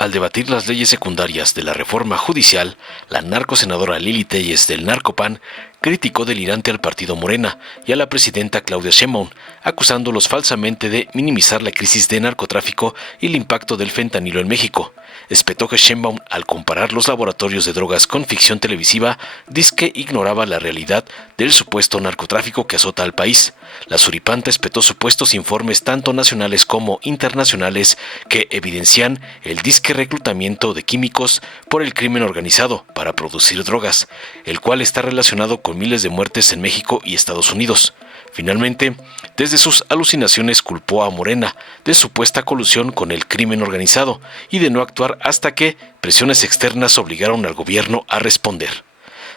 Al debatir las leyes secundarias de la reforma judicial, la narcosenadora Lili Téllez del Narcopan criticó delirante al partido Morena y a la presidenta Claudia Sheinbaum, acusándolos falsamente de minimizar la crisis de narcotráfico y el impacto del fentanilo en México. Espetó que Sheinbaum, al comparar los laboratorios de drogas con ficción televisiva, dice que ignoraba la realidad del supuesto narcotráfico que azota al país. La suripanta espetó supuestos informes tanto nacionales como internacionales que evidencian el disque reclutamiento de químicos por el crimen organizado para producir drogas, el cual está relacionado con miles de muertes en México y Estados Unidos. Finalmente, desde sus alucinaciones culpó a Morena de supuesta colusión con el crimen organizado y de no actuar hasta que presiones externas obligaron al gobierno a responder.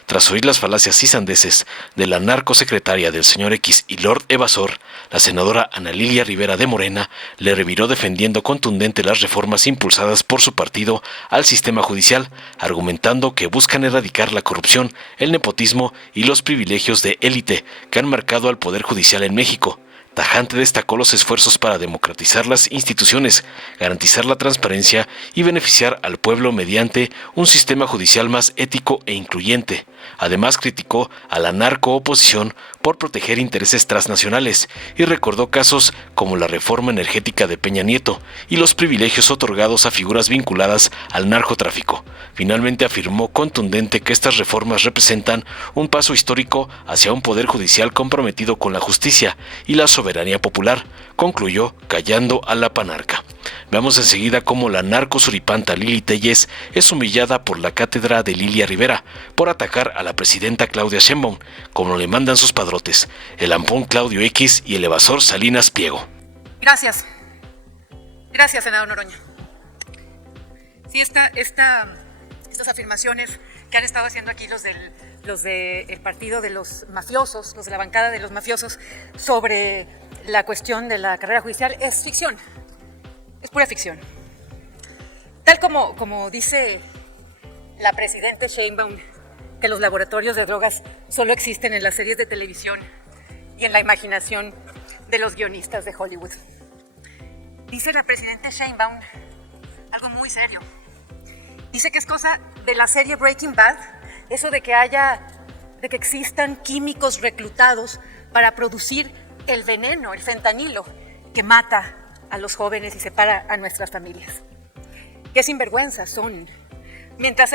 Tras oír las falacias y sandeces de la narcosecretaria del señor X y Lord Evasor, la senadora Ana Lilia Rivera de Morena le reviró defendiendo contundente las reformas impulsadas por su partido al sistema judicial, argumentando que buscan erradicar la corrupción, el nepotismo y los privilegios de élite que han marcado al Poder Judicial en México. Tajante destacó los esfuerzos para democratizar las instituciones, garantizar la transparencia y beneficiar al pueblo mediante un sistema judicial más ético e incluyente. Además, criticó a la narcooposición por proteger intereses transnacionales y recordó casos como la reforma energética de Peña Nieto y los privilegios otorgados a figuras vinculadas al narcotráfico. Finalmente afirmó contundente que estas reformas representan un paso histórico hacia un poder judicial comprometido con la justicia y la soberanía popular, concluyó callando a la panarca. Veamos enseguida cómo la narcosuripanta Lili Téllez es humillada por la cátedra de Lilia Rivera por atacar a la presidenta Claudia Sheinbaum, como le mandan sus padrotes, el ampón Claudio X y el evasor Salinas Pliego. Gracias, senador Noroña. Sí, estas afirmaciones que han estado haciendo aquí los del partido de los mafiosos, los de la bancada de los mafiosos, sobre la cuestión de la carrera judicial, es ficción, es pura ficción. Tal como dice la presidenta Sheinbaum, que los laboratorios de drogas solo existen en las series de televisión y en la imaginación de los guionistas de Hollywood. Dice la presidenta Sheinbaum algo muy serio. Dice que es cosa de la serie Breaking Bad, eso de que existan químicos reclutados para producir el veneno, el fentanilo, que mata a los jóvenes y separa a nuestras familias. Qué sinvergüenzas son. Mientras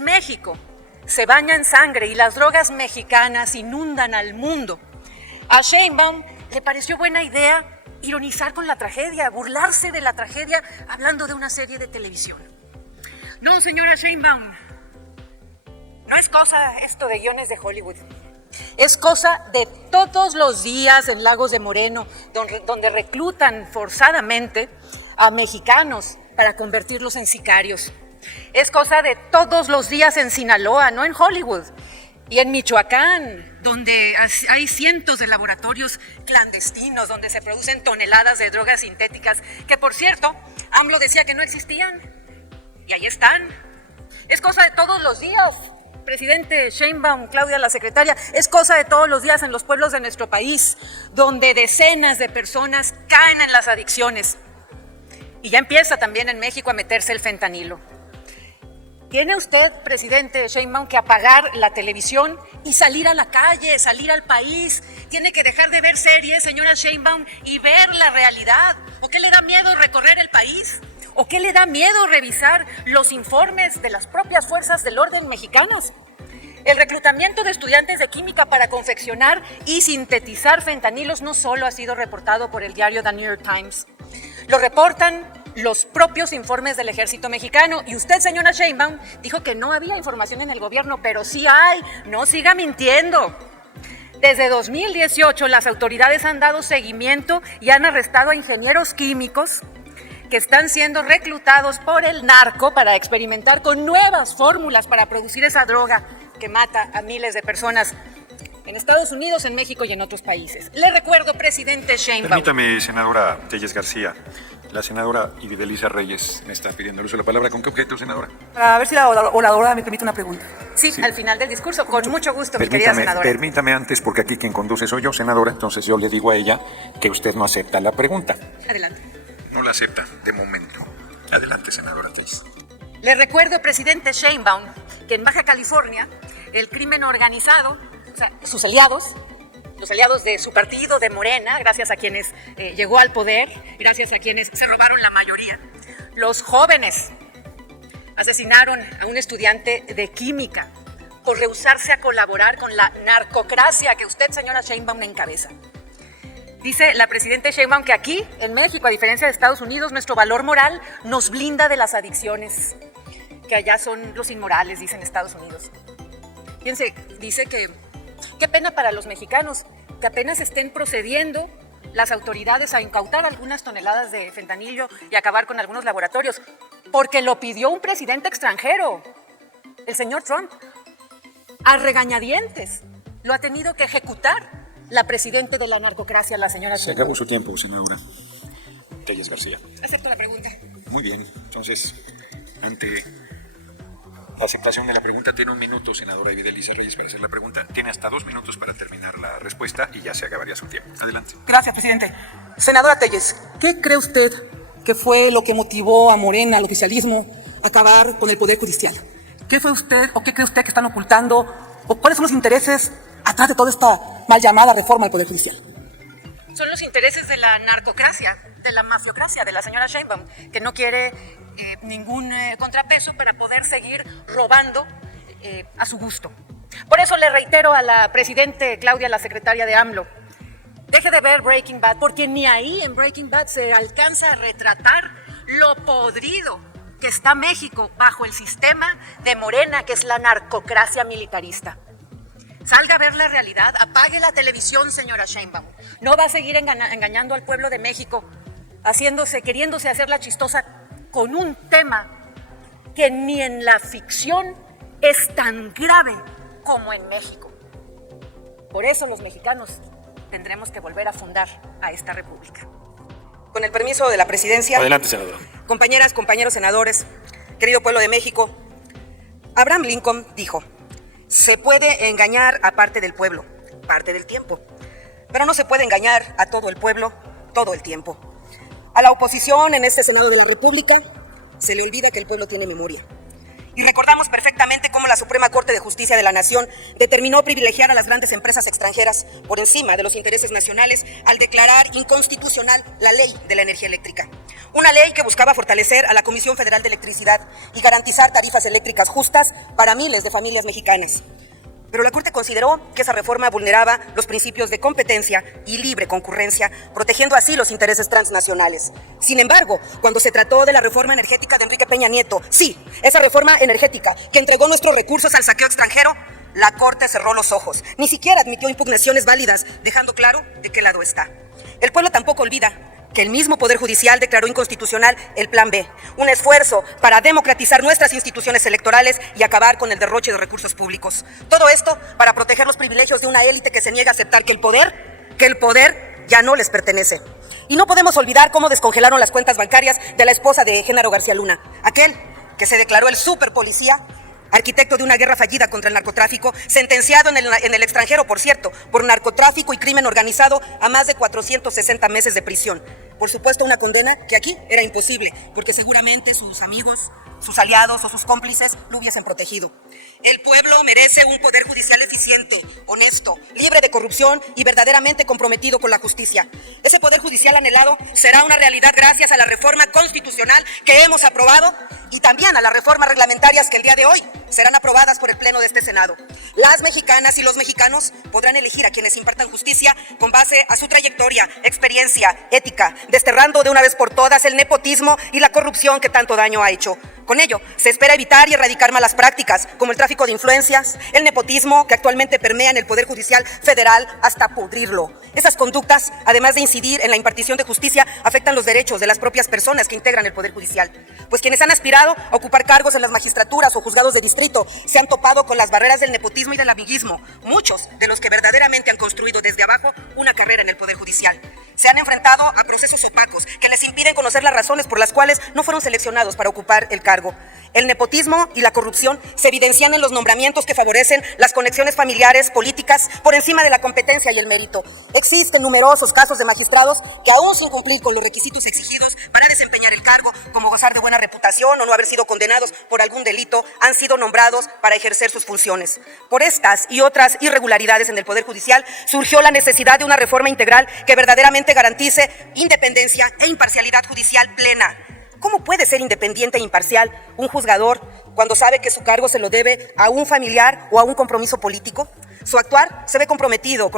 México se baña en sangre y las drogas mexicanas inundan al mundo, a Sheinbaum le pareció buena idea ironizar con la tragedia, burlarse de la tragedia hablando de una serie de televisión. No, señora Sheinbaum, no es cosa esto de guiones de Hollywood. Es cosa de todos los días en Lagos de Moreno, donde reclutan forzadamente a mexicanos para convertirlos en sicarios. Es cosa de todos los días en Sinaloa, no en Hollywood. Y en Michoacán, donde hay cientos de laboratorios clandestinos, donde se producen toneladas de drogas sintéticas, que por cierto, AMLO decía que no existían. Y ahí están. Es cosa de todos los días. Presidente Sheinbaum, Claudia la secretaria, es cosa de todos los días en los pueblos de nuestro país, donde decenas de personas caen en las adicciones. Y ya empieza también en México a meterse el fentanilo. Tiene usted, presidente Sheinbaum, que apagar la televisión y salir a la calle, salir al país. Tiene que dejar de ver series, señora Sheinbaum, y ver la realidad. ¿O qué le da miedo recorrer el país? ¿O qué le da miedo revisar los informes de las propias fuerzas del orden mexicanas? El reclutamiento de estudiantes de química para confeccionar y sintetizar fentanilos no solo ha sido reportado por el diario The New York Times, lo reportan los propios informes del ejército mexicano. Y usted, señora Sheinbaum, dijo que no había información en el gobierno, pero sí hay, no siga mintiendo. Desde 2018 las autoridades han dado seguimiento y han arrestado a ingenieros químicos que están siendo reclutados por el narco para experimentar con nuevas fórmulas para producir esa droga que mata a miles de personas en Estados Unidos, en México y en otros países. Le recuerdo, presidente Sheinbaum. Permítame, senadora Téllez García. La senadora Ibidelisa Reyes me está pidiendo el uso de la palabra. ¿Con qué objeto, senadora? Para ver si la oradora me permite una pregunta. Sí, al final del discurso, con mucho gusto, mi querida senadora. Permítame antes, porque aquí quien conduce soy yo, senadora, entonces yo le digo a ella que usted no acepta la pregunta. Adelante. No la acepta, de momento. Adelante, senadora Telles. Le recuerdo, presidente Sheinbaum, que en Baja California el crimen organizado, o sea, sus aliados, los aliados de su partido, de Morena, gracias a quienes llegó al poder, gracias a quienes se robaron la mayoría, los jóvenes asesinaron a un estudiante de química por rehusarse a colaborar con la narcocracia que usted, señora Sheinbaum, encabeza. Dice la presidenta Sheinbaum que aquí, en México, a diferencia de Estados Unidos, nuestro valor moral nos blinda de las adicciones, que allá son los inmorales, dicen Estados Unidos. Fíjense, dice que qué pena para los mexicanos que apenas estén procediendo las autoridades a incautar algunas toneladas de fentanilo y acabar con algunos laboratorios, porque lo pidió un presidente extranjero, el señor Trump, a regañadientes. Lo ha tenido que ejecutar la presidenta de la narcocracia, la señora Se Sheinbaum. acabó su tiempo, senadora Telles García. Acepto la pregunta. Muy bien, entonces, ante la aceptación de la pregunta, tiene 1 minuto, senadora Videliza Reyes, para hacer la pregunta. Tiene hasta 2 minutos para terminar la respuesta y ya se acabaría su tiempo. Adelante. Gracias, presidente. Senadora Telles, ¿qué cree usted que fue lo que motivó a Morena, al oficialismo, a acabar con el Poder Judicial? ¿Qué fue usted o qué cree usted que están ocultando? ¿O cuáles son los intereses atrás de toda esta mal llamada reforma del Poder Judicial? Son los intereses de la narcocracia, de la mafiocracia, de la señora Sheinbaum, que no quiere ningún contrapeso para poder seguir robando a su gusto. Por eso le reitero a la presidente Claudia, la secretaria de AMLO, deje de ver Breaking Bad, porque ni ahí en Breaking Bad se alcanza a retratar lo podrido que está México bajo el sistema de Morena, que es la narcocracia militarista. Salga a ver la realidad, apague la televisión, señora Sheinbaum. No va a seguir engañando al pueblo de México, queriéndose hacer la chistosa con un tema que ni en la ficción es tan grave como en México. Por eso los mexicanos tendremos que volver a fundar a esta república. Con el permiso de la presidencia. Adelante, senadora. Compañeras, compañeros senadores, querido pueblo de México, Abraham Lincoln dijo: se puede engañar a parte del pueblo, parte del tiempo, pero no se puede engañar a todo el pueblo, todo el tiempo. A la oposición en este Senado de la República se le olvida que el pueblo tiene memoria. Y recordamos perfectamente cómo la Suprema Corte de Justicia de la Nación determinó privilegiar a las grandes empresas extranjeras por encima de los intereses nacionales al declarar inconstitucional la Ley de la Energía Eléctrica. Una ley que buscaba fortalecer a la Comisión Federal de Electricidad y garantizar tarifas eléctricas justas para miles de familias mexicanas. Pero la Corte consideró que esa reforma vulneraba los principios de competencia y libre concurrencia, protegiendo así los intereses transnacionales. Sin embargo, cuando se trató de la reforma energética de Enrique Peña Nieto, sí, esa reforma energética que entregó nuestros recursos al saqueo extranjero, la Corte cerró los ojos. Ni siquiera admitió impugnaciones válidas, dejando claro de qué lado está. El pueblo tampoco olvida que el mismo Poder Judicial declaró inconstitucional el Plan B, un esfuerzo para democratizar nuestras instituciones electorales y acabar con el derroche de recursos públicos. Todo esto para proteger los privilegios de una élite que se niega a aceptar que el poder ya no les pertenece. Y no podemos olvidar cómo descongelaron las cuentas bancarias de la esposa de Genaro García Luna, aquel que se declaró el superpolicía, arquitecto de una guerra fallida contra el narcotráfico, sentenciado en el extranjero, por cierto, por narcotráfico y crimen organizado a más de 460 meses de prisión. Por supuesto, una condena que aquí era imposible, porque seguramente sus amigos, sus aliados o sus cómplices lo hubiesen protegido. El pueblo merece un poder judicial eficiente, honesto, libre de corrupción y verdaderamente comprometido con la justicia. Ese poder judicial anhelado será una realidad gracias a la reforma constitucional que hemos aprobado y también a las reformas reglamentarias que el día de hoy serán aprobadas por el Pleno de este Senado. Las mexicanas y los mexicanos podrán elegir a quienes impartan justicia con base a su trayectoria, experiencia, ética, desterrando de una vez por todas el nepotismo y la corrupción que tanto daño ha hecho. Con ello, se espera evitar y erradicar malas prácticas, como el tráfico de influencias, el nepotismo que actualmente permea en el Poder Judicial Federal hasta pudrirlo. Esas conductas, además de incidir en la impartición de justicia, afectan los derechos de las propias personas que integran el Poder Judicial. Pues quienes han aspirado a ocupar cargos en las magistraturas o juzgados de distrito se han topado con las barreras del nepotismo y del amiguismo, muchos de los que verdaderamente han construido desde abajo una carrera en el Poder Judicial. Se han enfrentado a procesos opacos que les impiden conocer las razones por las cuales no fueron seleccionados para ocupar el cargo. El nepotismo y la corrupción se evidencian en los nombramientos que favorecen las conexiones familiares, políticas, por encima de la competencia y el mérito. Existen numerosos casos de magistrados que, aún sin cumplir con los requisitos exigidos para desempeñar el cargo, como gozar de buena reputación o no haber sido condenados por algún delito, han sido nombrados para ejercer sus funciones. Por estas y otras irregularidades en el Poder Judicial surgió la necesidad de una reforma integral que verdaderamente garantice independencia e imparcialidad judicial plena. ¿Cómo puede ser independiente e imparcial un juzgador cuando sabe que su cargo se lo debe a un familiar o a un compromiso político? Su actuar se ve comprometido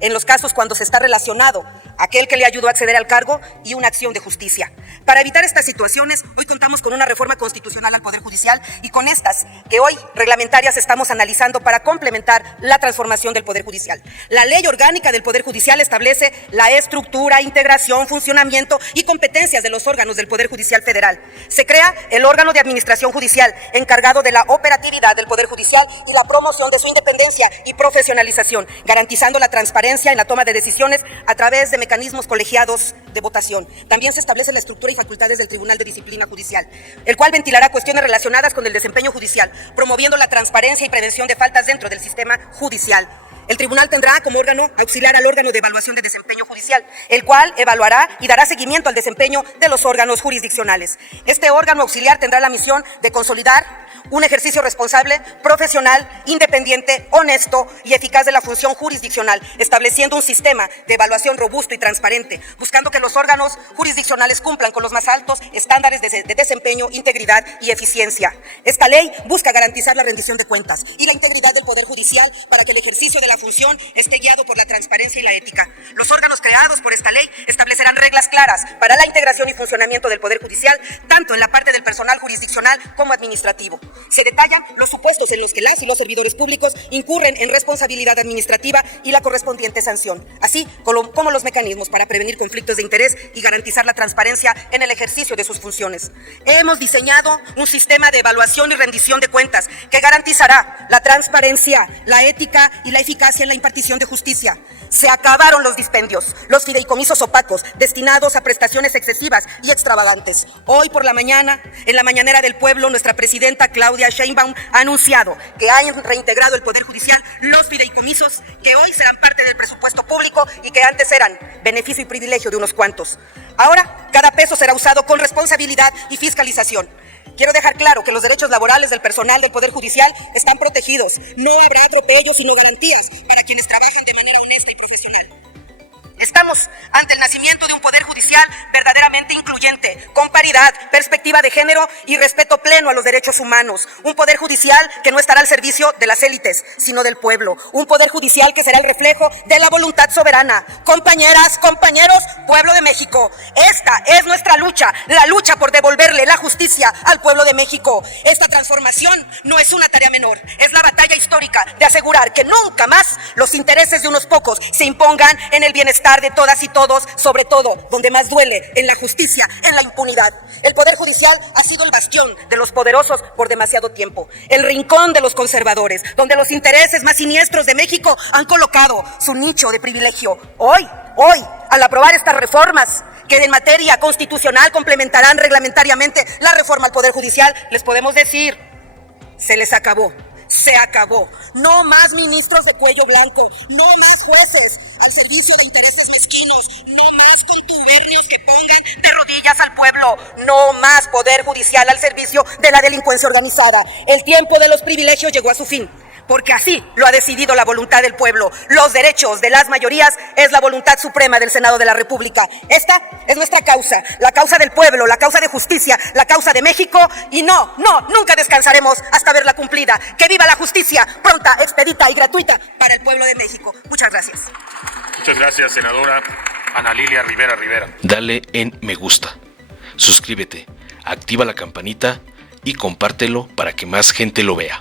en los casos cuando se está relacionado aquel que le ayudó a acceder al cargo y una acción de justicia. Para evitar estas situaciones, hoy contamos con una reforma constitucional al Poder Judicial y con estas que hoy reglamentarias estamos analizando para complementar la transformación del Poder Judicial. La Ley Orgánica del Poder Judicial establece la estructura, integración, funcionamiento y competencias de los órganos del Poder Judicial Federal. Se crea el órgano de administración judicial encargado de la operatividad del Poder Judicial y la promoción de su independencia y profesionalización, garantizando la transparencia en la toma de decisiones a través de mecanismos colegiados de votación. También se establece la estructura y facultades del Tribunal de Disciplina Judicial, el cual ventilará cuestiones relacionadas con el desempeño judicial, promoviendo la transparencia y prevención de faltas dentro del sistema judicial. El tribunal tendrá como órgano auxiliar al órgano de evaluación de desempeño judicial, el cual evaluará y dará seguimiento al desempeño de los órganos jurisdiccionales. Este órgano auxiliar tendrá la misión de consolidar un ejercicio responsable, profesional, independiente, honesto y eficaz de la función jurisdiccional, estableciendo un sistema de evaluación robusto y transparente, buscando que los órganos jurisdiccionales cumplan con los más altos estándares de desempeño, integridad y eficiencia. Esta ley busca garantizar la rendición de cuentas y la integridad del Poder Judicial para que el ejercicio de la función esté guiado por la transparencia y la ética. Los órganos creados por esta ley establecerán reglas claras para la integración y funcionamiento del Poder Judicial, tanto en la parte del personal jurisdiccional como administrativo. Se detallan los supuestos en los que las y los servidores públicos incurren en responsabilidad administrativa y la correspondiente sanción, así como los mecanismos para prevenir conflictos de interés y garantizar la transparencia en el ejercicio de sus funciones. Hemos diseñado un sistema de evaluación y rendición de cuentas que garantizará la transparencia, la ética y la eficacia en la impartición de justicia. Se acabaron los dispendios, los fideicomisos opacos destinados a prestaciones excesivas y extravagantes. Hoy por la mañana, en la mañanera del pueblo, nuestra presidenta Claudia Sheinbaum ha anunciado que han reintegrado el Poder Judicial los fideicomisos que hoy serán parte del presupuesto público y que antes eran beneficio y privilegio de unos cuantos. Ahora, cada peso será usado con responsabilidad y fiscalización. Quiero dejar claro que los derechos laborales del personal del Poder Judicial están protegidos. No habrá atropellos, sino garantías para quienes trabajan de manera honesta y profesional. Estamos ante el nacimiento de un Poder Judicial verdaderamente incluyente, con paridad, perspectiva de género y respeto pleno a los derechos humanos. Un Poder Judicial que no estará al servicio de las élites, sino del pueblo. Un Poder Judicial que será el reflejo de la voluntad soberana. Compañeras, compañeros, pueblo de México, esta es nuestra lucha, la lucha por devolverle la justicia al pueblo de México. Esta transformación no es una tarea menor, es la batalla histórica de asegurar que nunca más los intereses de unos pocos se impongan en el bienestar de todas y todos, sobre todo donde más duele, en la justicia, en la impunidad. El Poder Judicial ha sido el bastión de los poderosos por demasiado tiempo, el rincón de los conservadores, donde los intereses más siniestros de México han colocado su nicho de privilegio. Hoy, al aprobar estas reformas que en materia constitucional complementarán reglamentariamente la reforma al Poder Judicial, les podemos decir, se les acabó. Se acabó. No más ministros de cuello blanco, no más jueces al servicio de intereses mezquinos, no más contubernios que pongan de rodillas al pueblo, no más Poder Judicial al servicio de la delincuencia organizada. El tiempo de los privilegios llegó a su fin, porque así lo ha decidido la voluntad del pueblo. Los derechos de las mayorías es la voluntad suprema del Senado de la República. Esta es nuestra causa, la causa del pueblo, la causa de justicia, la causa de México, y nunca descansaremos hasta verla cumplida. ¡Que viva la justicia pronta, expedita y gratuita para el pueblo de México! Muchas gracias. Muchas gracias, senadora Ana Lilia Rivera. Dale en me gusta, suscríbete, activa la campanita y compártelo para que más gente lo vea.